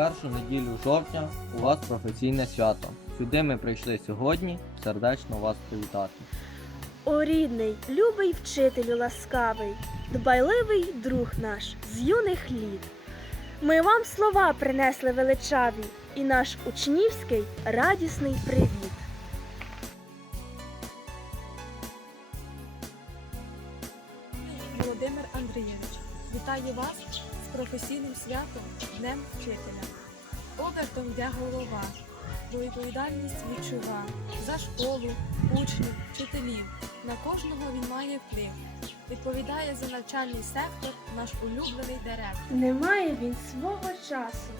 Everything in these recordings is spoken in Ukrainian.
першу неділю жовтня у вас професійне свято. Сюди ми прийшли сьогодні сердечно вас привітати. О рідний, любий вчителю ласкавий, дбайливий друг наш з юних літ. Ми вам слова принесли величаві і наш учнівський радісний привіт. Володимир Андрійович, вітаю вас з професійним святом Днем Вчителя. Обертом йде голова, бо відповідальність відчува за школу, учнів, вчителів. На кожного він має вплив. Відповідає за навчальний сектор наш улюблений директор. Немає він свого часу,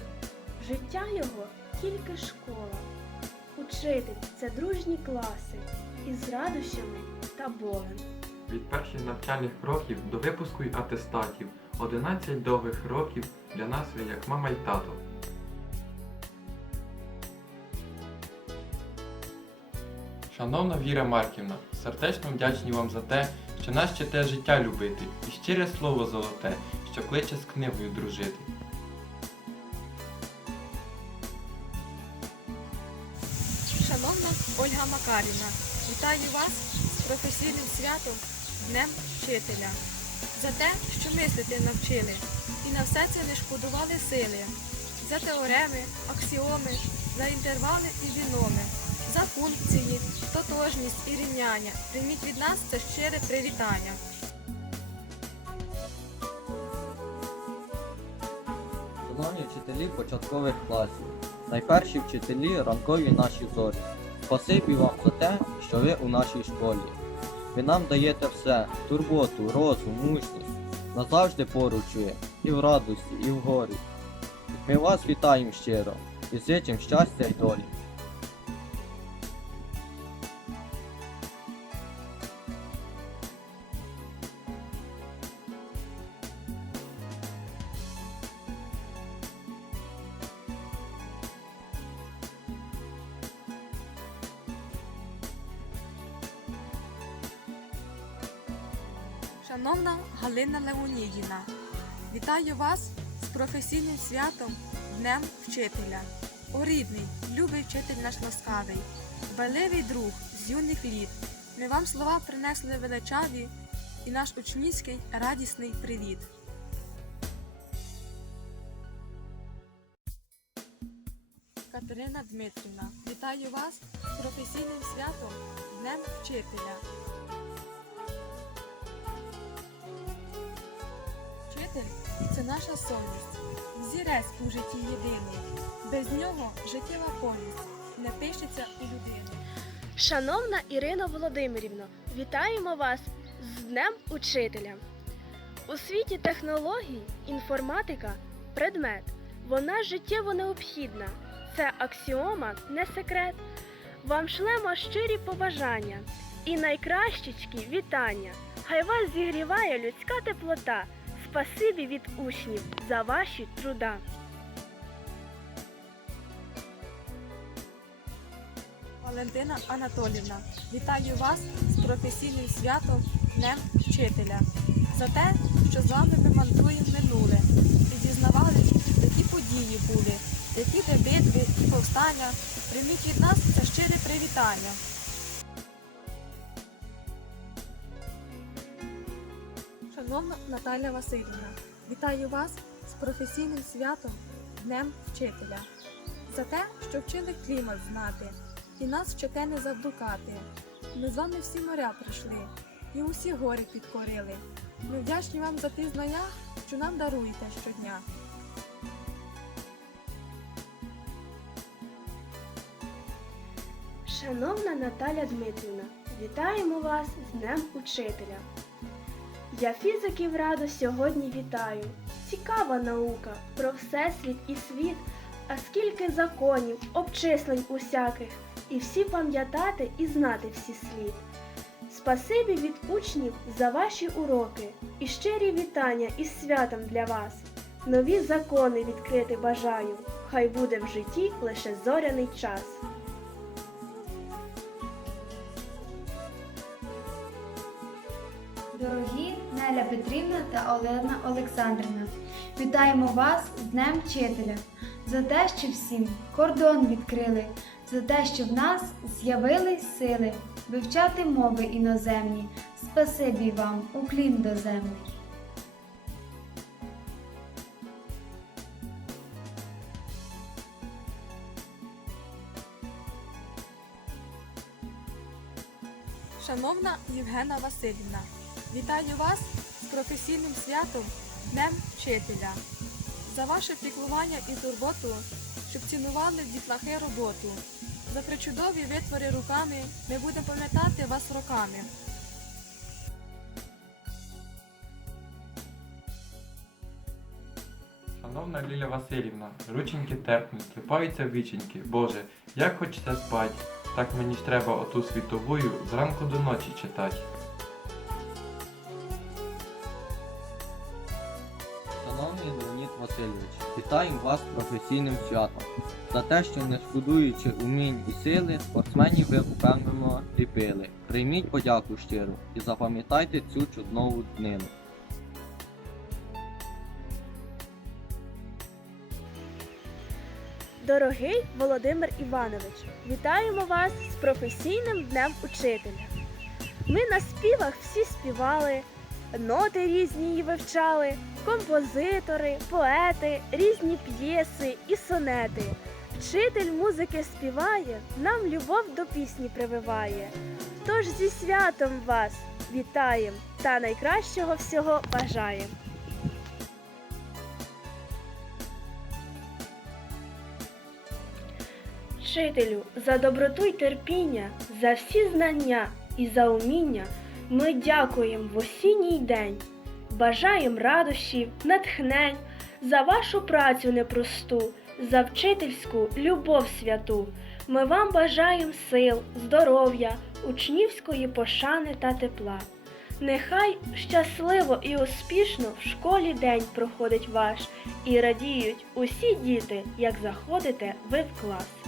життя його тільки школа. Учитель це дружні класи із радощами та болем. Від перших навчальних років до випуску й атестатів 11 довгих років для нас ви як мама й тато. Шановна Віра Марківна, сердечно вдячні вам за те, що нас вчите життя любити і щире слово золоте, що кличе з книгою дружити. Шановна Ольга Макарівна, вітаю вас з професійним святом Днем Вчителя. За те, що мислити навчили, і на все це не шкодували сили. За теореми, аксіоми, за інтервали і біноми, за функції, тотожність і рівняння. Прийміть від нас це щире привітання. Шановні вчителі початкових класів, найперші вчителі ранкові наші зорі. Спасибі вам за те, що ви у нашій школі. Ви нам даєте все турботу, розум, мужність. Назавжди поруч ви, і в радості, і в горі. Ми вас вітаємо щиро і зичим щастя й долі. Шановна Галина Леонідівна, вітаю вас з професійним святом Днем Вчителя. О рідний, любий вчитель наш ласкавий, дбайливий друг з юних літ. Ми вам слова принесли величаві і наш учнівський радісний привіт. Катерина Дмитрівна, вітаю вас з професійним святом Днем Вчителя. Вчитель це наша совість, взірець у житті єдиний. Без нього життєва повість не пишеться у людини. Шановна Ірина Володимирівна, вітаємо вас з Днем Учителя. У світі технологій інформатика предмет. Вона життєво необхідна. Це аксіома, не секрет. Вам шлемо щирі побажання і найкращечки вітання. Хай вас зігріває людська теплота. Спасибі від учнів за ваші труда. Валентина Анатолівна, вітаю вас з професійним святом Днем Вчителя. За те, що з вами ми мандруємо минуле і дізнавались, які події були, які де битви і повстання. Прийміть від нас це щире привітання. Шановна Наталя Васильівна, вітаю вас з професійним святом Днем Вчителя. За те, що вчили клімат знати, і нас вчите не завдукати. Ми з вами всі моря пройшли, і усі гори підкорили. Ми вдячні вам за ті знання, що нам даруєте щодня. Шановна Наталя Дмитрівна, вітаємо вас з Днем Учителя. Я фізиків радо сьогодні вітаю. Цікава наука про всесвіт і світ, а скільки законів, обчислень усяких, і всі пам'ятати і знати всі слід. Спасибі від учнів за ваші уроки і щирі вітання із святом для вас. Нові закони відкрити бажаю, хай буде в житті лише зоряний час. Неля Петрівна та Олена Олександрівна, вітаємо вас з Днем Вчителя. за те, що всім кордон відкрили, за те, що в нас з'явились сили вивчати мови іноземні. Спасибі вам, уклін доземний. Шановна Євгена Васильівна, вітаю вас професійним святом Днем Вчителя. За ваше піклування і турботу, щоб цінували дітлахи роботу. За причудові витвори руками ми будемо пам'ятати вас роками. Шановна Ліля Васильівна, рученьки терпнуть, слипаються віченьки. Боже, як хочеться спать, так мені ж треба оту світовую зранку до ночі читать. Васильович, вітаємо вас професійним святом. За те, що не шкодуючи умінь і сили, спортсменів ви впевнено ліпили. Прийміть подяку щиру і запам'ятайте цю чуднову днину. Дорогий Володимир Іванович, вітаємо вас з професійним днем учителя. Ми на співах всі співали, ноти різні вивчали, композитори, поети, різні п'єси і сонети. Вчитель музики співає, нам любов до пісні прививає. Тож зі святом вас вітаєм та найкращого всього бажаєм. Вчителю, за доброту й терпіння, за всі знання і за уміння ми дякуємо в осінній день, бажаєм радощів, натхнень, за вашу працю непросту, за вчительську любов святу. Ми вам бажаємо сил, здоров'я, учнівської пошани та тепла. Нехай щасливо і успішно в школі день проходить ваш, і радіють усі діти, як заходите ви в клас.